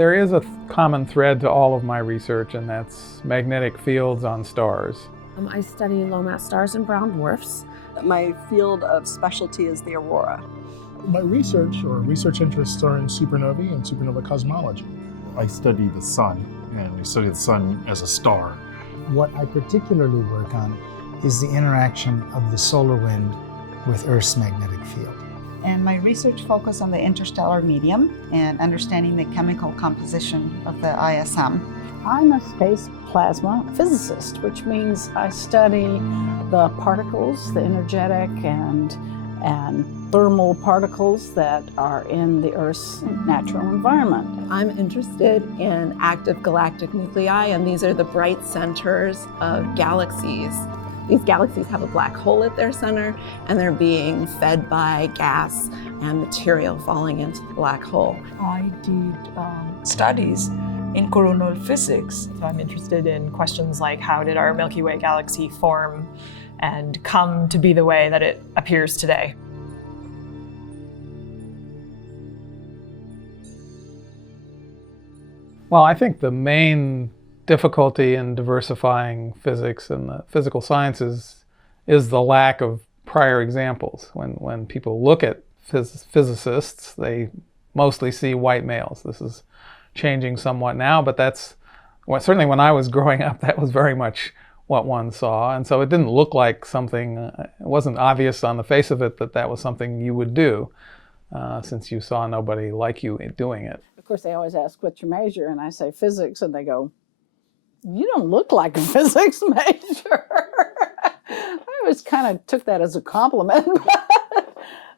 There is a common thread to all of my research, and that's magnetic fields on stars. I study low-mass stars and brown dwarfs. My field of specialty is the aurora. My research interests are in supernovae and supernova cosmology. I study the sun, and I study the sun as a star. What I particularly work on is the interaction of the solar wind with Earth's magnetic field. And my research focuses on the interstellar medium and understanding the chemical composition of the ISM. I'm a space plasma physicist, which means I study the particles, the energetic and thermal particles that are in the Earth's natural environment. I'm interested in active galactic nuclei, and these are the bright centers of galaxies. These galaxies have a black hole at their center, and they're being fed by gas and material falling into the black hole. I did studies in coronal physics. So I'm interested in questions like, how did our Milky Way galaxy form and come to be the way that it appears today? Well, I think the main difficulty in diversifying physics and the physical sciences is the lack of prior examples. When people look at physicists, they mostly see white males. This is changing somewhat now, but that's certainly when I was growing up, that was very much what one saw. And so it didn't look like something, it wasn't obvious on the face of it that that was something you would do, since you saw nobody like you doing it. Of course, they always ask, what's your major? And I say physics, and they go, you don't look like a physics major. I always kind of took that as a compliment,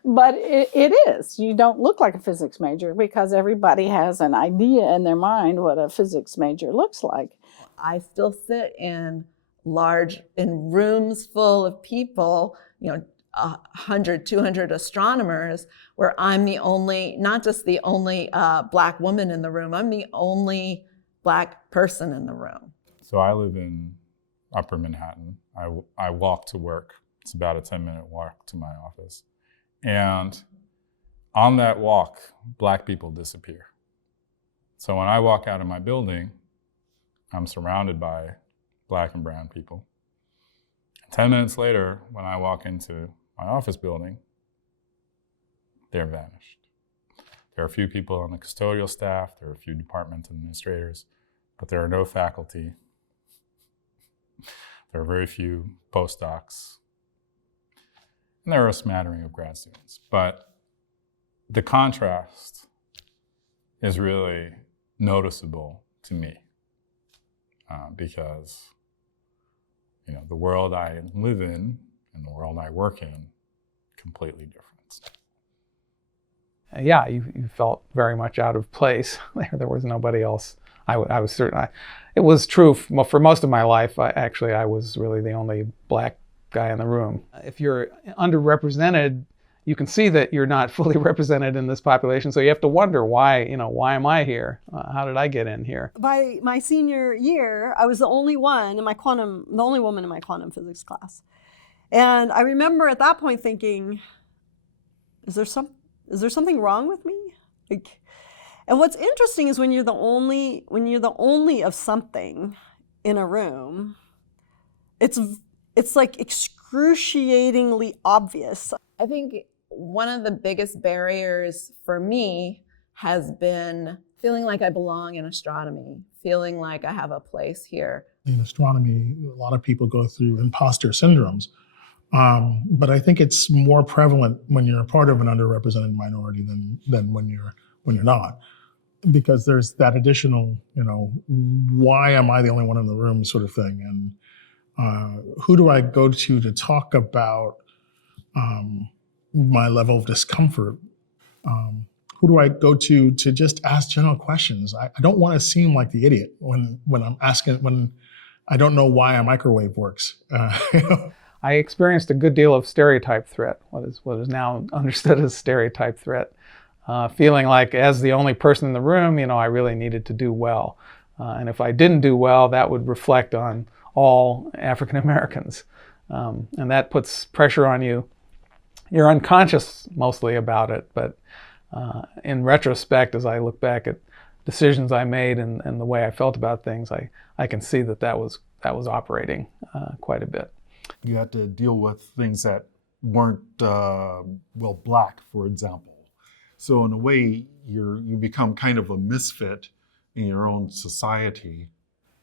but it is. You don't look like a physics major because everybody has an idea in their mind what a physics major looks like. I still sit in rooms full of people, 100, 200 astronomers, where I'm the only, not just the only Black woman in the room, I'm the only Black person in the room. So I live in Upper Manhattan. I walk to work. It's about a 10-minute walk to my office. And on that walk, Black people disappear. So when I walk out of my building, I'm surrounded by Black and brown people. 10 minutes later, when I walk into my office building, they're vanished. There are a few people on the custodial staff, there are a few department administrators, but there are no faculty. There are very few postdocs. And there are a smattering of grad students. But the contrast is really noticeable to me because the world I live in and the world I work in, completely different. Yeah, you felt very much out of place. There was nobody else. I was certain. It was true for most of my life. I was really the only Black guy in the room. If you're underrepresented, you can see that you're not fully represented in this population. So you have to wonder why am I here? How did I get in here? By my senior year, I was the only woman in my quantum physics class. And I remember at that point thinking, is there something wrong with me? And what's interesting is when you're the only of something in a room, it's like excruciatingly obvious. I think one of the biggest barriers for me has been feeling like I belong in astronomy, feeling like I have a place here. In astronomy, a lot of people go through imposter syndromes, but I think it's more prevalent when you're a part of an underrepresented minority than when you're not, because there's that additional, why am I the only one in the room sort of thing, and who do I go to talk about my level of discomfort? Who do I go to just ask general questions? I don't want to seem like the idiot when I don't know why a microwave works. I experienced a good deal of stereotype threat, what is now understood as stereotype threat. Feeling like as the only person in the room, I really needed to do well. And if I didn't do well, that would reflect on all African Americans. And that puts pressure on you. You're unconscious mostly about it, but in retrospect, as I look back at decisions I made and the way I felt about things, I can see that was operating quite a bit. You had to deal with things that weren't, black, for example. So in a way, you become kind of a misfit in your own society.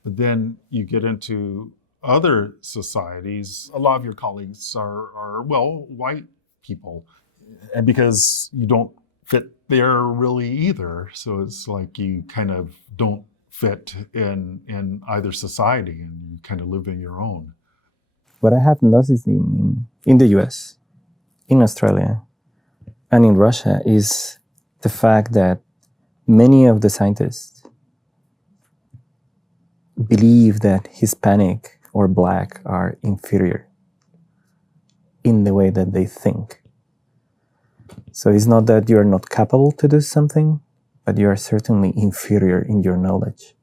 But then you get into other societies. A lot of your colleagues are white people. And because you don't fit there really either. So it's like you kind of don't fit in either society and you kind of live in your own. What I have noticed in the US, in Australia, and in Russia is the fact that many of the scientists believe that Hispanic or Black are inferior in the way that they think. So it's not that you are not capable to do something, but you are certainly inferior in your knowledge,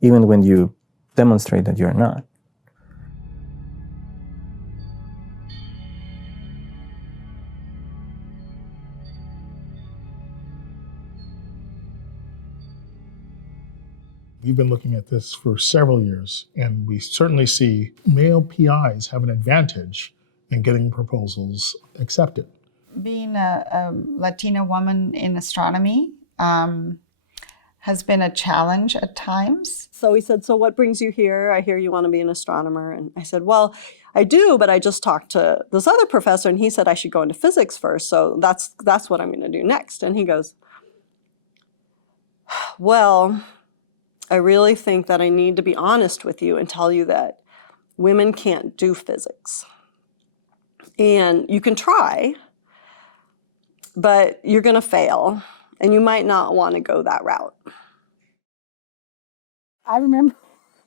even when you demonstrate that you're not. We've been looking at this for several years, and we certainly see male PIs have an advantage in getting proposals accepted. Being a Latina woman in astronomy has been a challenge at times. So he said, so what brings you here? I hear you want to be an astronomer. And I said, well, I do, but I just talked to this other professor and he said I should go into physics first. So that's what I'm going to do next. And he goes, well, I really think that I need to be honest with you and tell you that women can't do physics. And you can try, but you're going to fail, and you might not want to go that route. I remember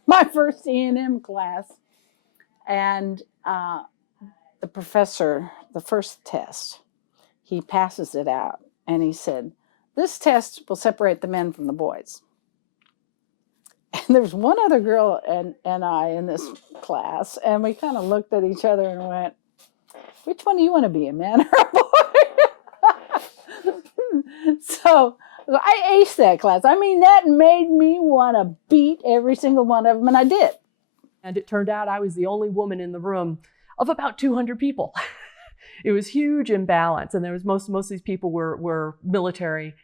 my first E&M class, and the professor, the first test, he passes it out, and he said, this test will separate the men from the boys. And there was one other girl and I in this class, and we kind of looked at each other and went, which one do you want to be, a man or a boy? So I aced that class. I mean, that made me want to beat every single one of them, and I did. And it turned out I was the only woman in the room of about 200 people. It was huge imbalance, and there was most of these people were military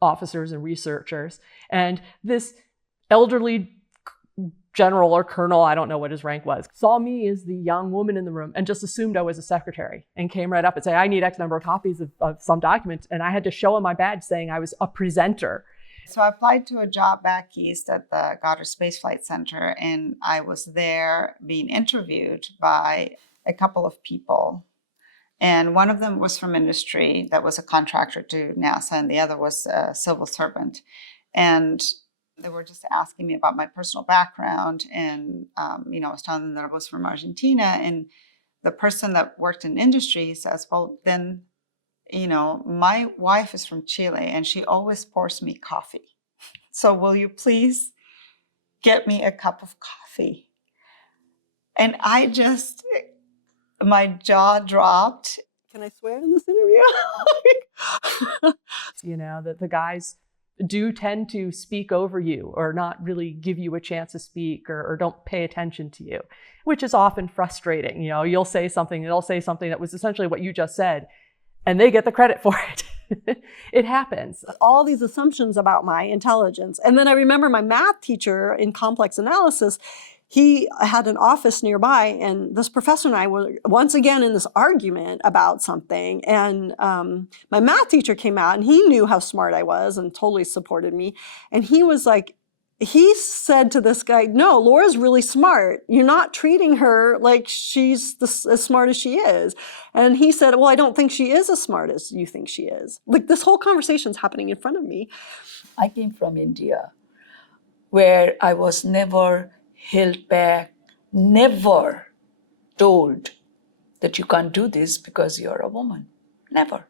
officers and researchers. And this elderly general or colonel, I don't know what his rank was, saw me as the young woman in the room and just assumed I was a secretary and came right up and said, I need X number of copies of some document. And I had to show him my badge saying I was a presenter. So I applied to a job back east at the Goddard Space Flight Center, and I was there being interviewed by a couple of people. And one of them was from industry that was a contractor to NASA, and the other was a civil servant. And they were just asking me about my personal background, and I was telling them that I was from Argentina. And the person that worked in industry says, well, then, my wife is from Chile, and she always pours me coffee. So will you please get me a cup of coffee? And my jaw dropped. Can I swear in this interview? That the guys do tend to speak over you or not really give you a chance to speak or don't pay attention to you, which is often frustrating. You'll say something, they'll say something that was essentially what you just said, and they get the credit for it. It happens. All these assumptions about my intelligence. And then I remember my math teacher in complex analysis, he had an office nearby, and this professor and I were once again in this argument about something. And my math teacher came out, and he knew how smart I was and totally supported me. And he was like, he said to this guy, no, Laura's really smart. You're not treating her like she's as smart as she is. And he said, well, I don't think she is as smart as you think she is. Like, this whole conversation's happening in front of me. I came from India, where I was never held back, never told that you can't do this because you're a woman. Never.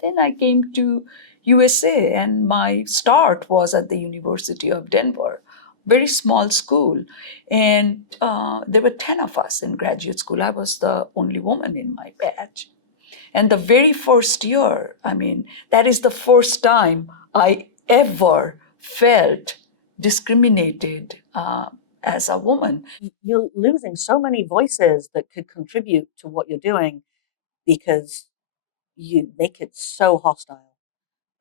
Then I came to USA, and my start was at the University of Denver, very small school. And there were 10 of us in graduate school. I was the only woman in my batch. And the very first year, that is the first time I ever felt discriminated as a woman. You're losing so many voices that could contribute to what you're doing because you make it so hostile.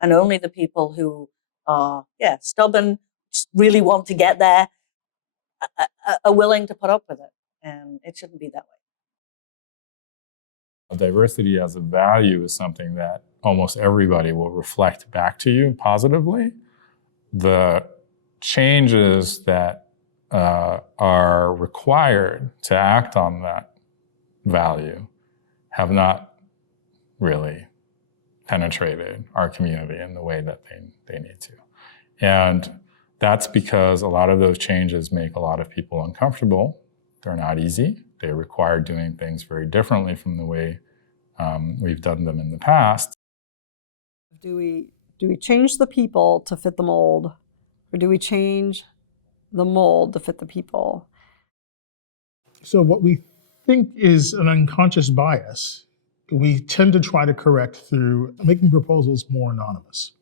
And only the people who are, stubborn, just really want to get there, are willing to put up with it. And it shouldn't be that way. Diversity as a value is something that almost everybody will reflect back to you positively. The changes that are required to act on that value have not really penetrated our community in the way that they need to. And that's because a lot of those changes make a lot of people uncomfortable. They're not easy. They require doing things very differently from the way we've done them in the past. Do we change the people to fit the mold, or do we change the mold to fit the people? So what we think is an unconscious bias, we tend to try to correct through making proposals more anonymous.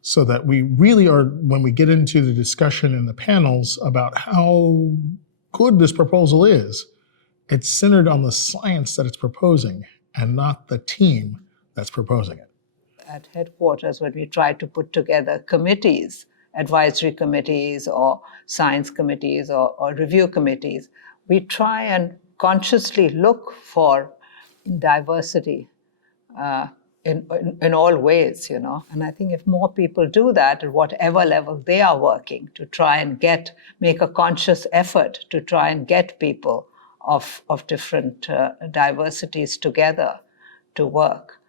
So that we really are, when we get into the discussion in the panels about how good this proposal is, it's centered on the science that it's proposing and not the team that's proposing it. At headquarters, when we try to put together committees, advisory committees or science committees or review committees, we try and consciously look for diversity in all ways, you know. And I think if more people do that at whatever level they are working, to try and make a conscious effort to try and get people of different diversities together to work,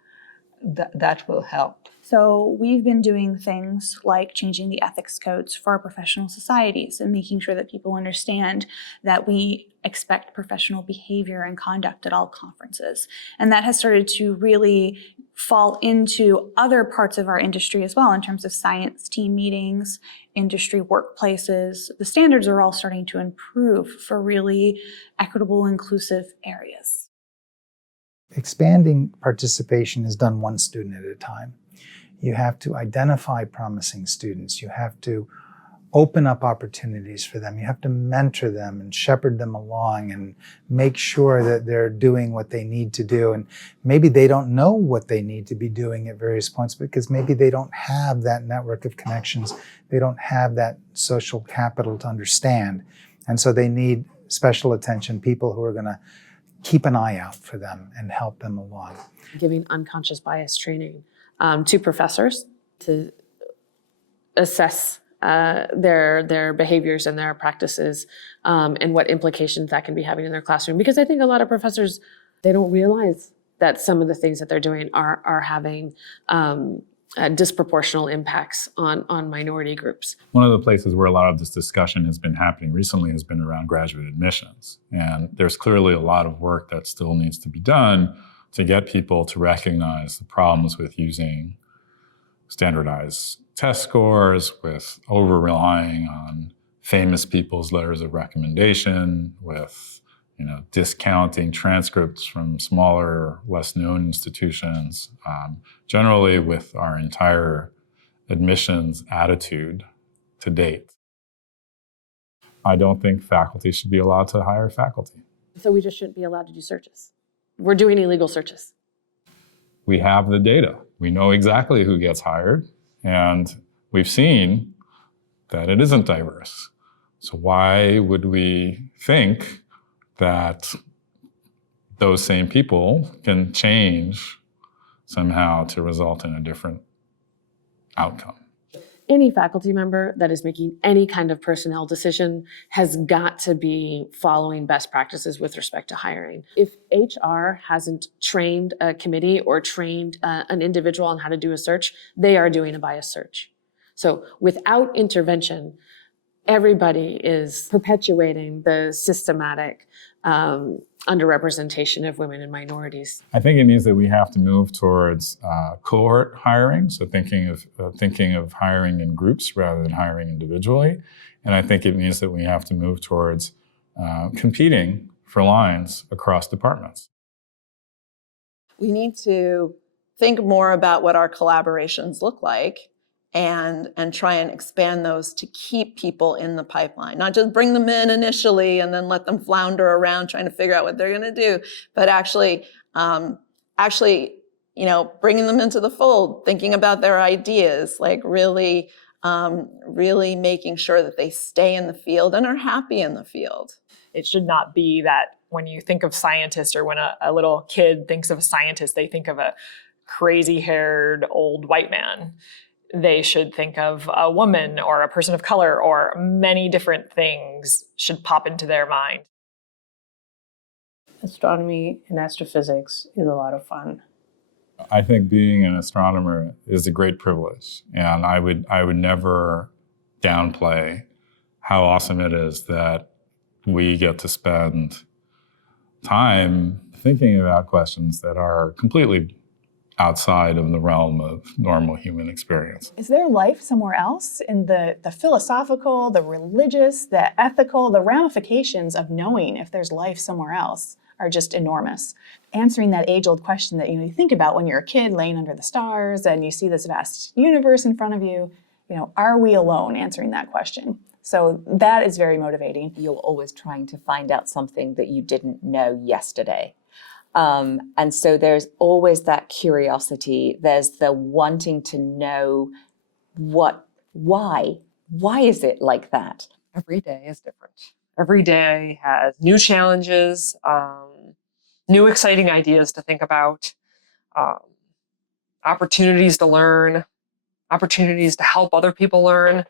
that will help. So we've been doing things like changing the ethics codes for our professional societies and making sure that people understand that we expect professional behavior and conduct at all conferences. And that has started to really fall into other parts of our industry as well in terms of science team meetings, industry workplaces. The standards are all starting to improve for really equitable, inclusive areas. Expanding participation is done one student at a time. You have to identify promising students. You have to open up opportunities for them. You have to mentor them and shepherd them along and make sure that they're doing what they need to do. And maybe they don't know what they need to be doing at various points because maybe they don't have that network of connections. They don't have that social capital to understand. And so they need special attention, people who are going to keep an eye out for them and help them along. Giving unconscious bias training to professors to assess their behaviors and their practices and what implications that can be having in their classroom. Because I think a lot of professors, they don't realize that some of the things that they're doing are having disproportional impacts on minority groups. One of the places where a lot of this discussion has been happening recently has been around graduate admissions. And there's clearly a lot of work that still needs to be done to get people to recognize the problems with using standardized test scores, with over-relying on famous people's letters of recommendation, with discounting transcripts from smaller, less-known institutions, generally with our entire admissions attitude to date. I don't think faculty should be allowed to hire faculty. So we just shouldn't be allowed to do searches. We're doing illegal searches. We have the data. We know exactly who gets hired, and we've seen that it isn't diverse. So why would we think that those same people can change somehow to result in a different outcome? Any faculty member that is making any kind of personnel decision has got to be following best practices with respect to hiring. If HR hasn't trained a committee or trained an individual on how to do a search, they are doing a biased search. So without intervention, everybody is perpetuating the systematic underrepresentation of women and minorities. I think it means that we have to move towards cohort hiring, so thinking of hiring in groups rather than hiring individually. And I think it means that we have to move towards competing for lines across departments. We need to think more about what our collaborations look like and try and expand those to keep people in the pipeline, not just bring them in initially and then let them flounder around trying to figure out what they're going to do, but actually, bringing them into the fold, thinking about their ideas, like really making sure that they stay in the field and are happy in the field. It should not be that when you think of scientist, or when a little kid thinks of a scientist, they think of a crazy-haired old white man. They should think of a woman or a person of color, or many different things should pop into their mind. Astronomy and astrophysics is a lot of fun. I think being an astronomer is a great privilege, and I would never downplay how awesome it is that we get to spend time thinking about questions that are completely outside of the realm of normal human experience. Is there life somewhere else? In the philosophical, the religious, the ethical, the ramifications of knowing if there's life somewhere else are just enormous. Answering that age-old question that you think about when you're a kid laying under the stars and you see this vast universe in front of you, are we alone? Answering that question. So that is very motivating. You're always trying to find out something that you didn't know yesterday. And so there's always that curiosity. There's the wanting to know why is it like that? Every day is different. Every day has new challenges, new exciting ideas to think about, opportunities to learn, opportunities to help other people learn.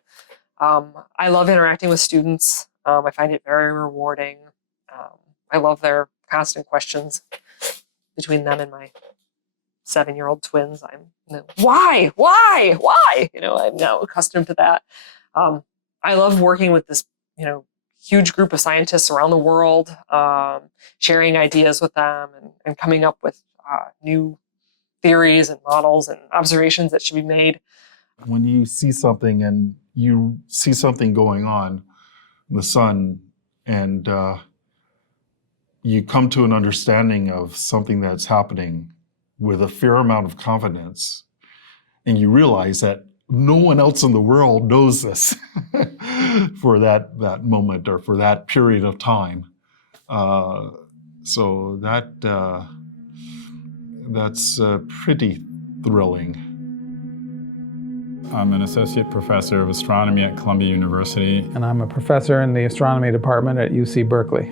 I love interacting with students. I find it very rewarding. I love their constant questions between them and my 7-year-old twins. Why? I'm now accustomed to that. I love working with this, huge group of scientists around the world, sharing ideas with them and coming up with new theories and models and observations that should be made. When you see something and you see something going on in the sun, and you come to an understanding of something that's happening with a fair amount of confidence, and you realize that no one else in the world knows this for that moment or for that period of time. So that's pretty thrilling. I'm an associate professor of astronomy at Columbia University. And I'm a professor in the astronomy department at UC Berkeley.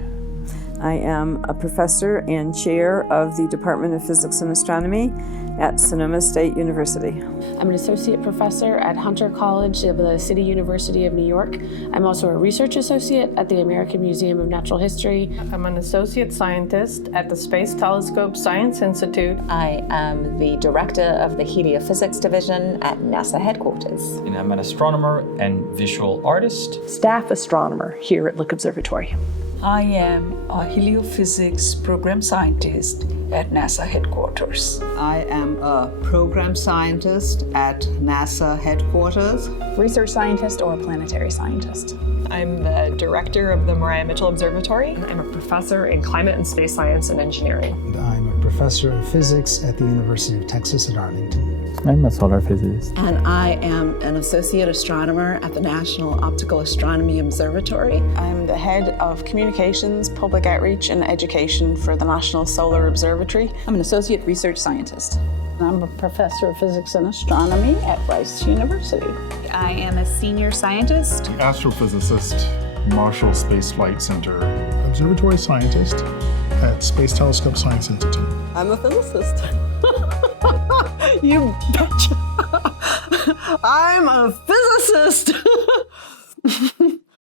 I am a professor and chair of the Department of Physics and Astronomy at Sonoma State University. I'm an associate professor at Hunter College of the City University of New York. I'm also a research associate at the American Museum of Natural History. I'm an associate scientist at the Space Telescope Science Institute. I am the director of the Heliophysics Division at NASA headquarters. And I'm an astronomer and visual artist. Staff astronomer here at Lick Observatory. I am a heliophysics program scientist at NASA headquarters. I am a program scientist at NASA headquarters. Research scientist or planetary scientist. I'm the director of the Mariah Mitchell Observatory. I'm a professor in climate and space science and engineering. And I'm a professor of physics at the University of Texas at Arlington. I'm a solar physicist. And I am an associate astronomer at the National Optical Astronomy Observatory. I'm the head of communications, public outreach, and education for the National Solar Observatory. I'm an associate research scientist. I'm a professor of physics and astronomy at Rice University. I am a senior scientist. Astrophysicist, Marshall Space Flight Center. Observatory scientist at Space Telescope Science Institute. I'm a physicist. You betcha. I'm a physicist.